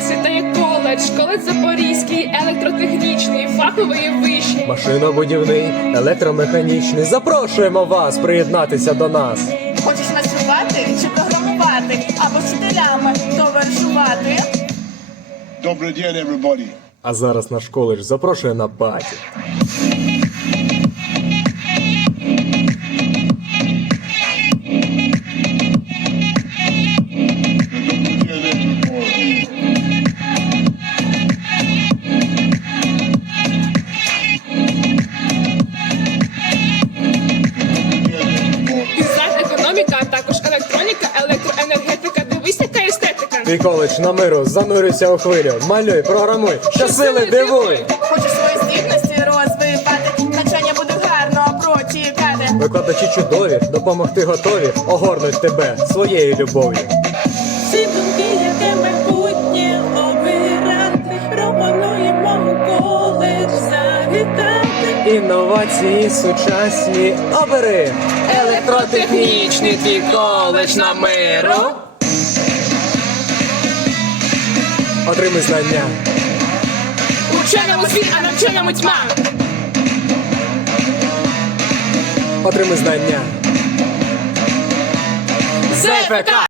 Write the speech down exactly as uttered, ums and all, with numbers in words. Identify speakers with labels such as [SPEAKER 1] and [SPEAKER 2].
[SPEAKER 1] процвітає коледж, коледж Запорізький, електротехнічний, фаховий вищий.
[SPEAKER 2] Машинобудівний, електромеханічний. Запрошуємо вас приєднатися до нас.
[SPEAKER 3] Хочеш майструвати чи програмувати, або вчителями товаришувати?
[SPEAKER 4] Добрий день, everybody.
[SPEAKER 2] А зараз наш коледж запрошує на паті.
[SPEAKER 1] Дизайн, економіка, а також електроніка, електроенергетика. Дивись, яка естетика.
[SPEAKER 2] Твій коледж на миру, занурюйся у хвилю. Малюй, програмуй, щосили дивуй.
[SPEAKER 3] Хочеш свої здібності розвивати, навчання буде гарно прочекати.
[SPEAKER 2] Викладачі чудові, допомогти готові, огорнуть тебе своєю любов'ю.
[SPEAKER 5] Всі думки, яке майбутнє обирати, пропонуємо у коледж завітати.
[SPEAKER 2] Інновації сучасні обери.
[SPEAKER 1] Електротехнічний твій коледж на миру.
[SPEAKER 2] Отримай знання.
[SPEAKER 1] Ученому світ, а навченому тьма.
[SPEAKER 2] Отримай знання.
[SPEAKER 1] ЗФК!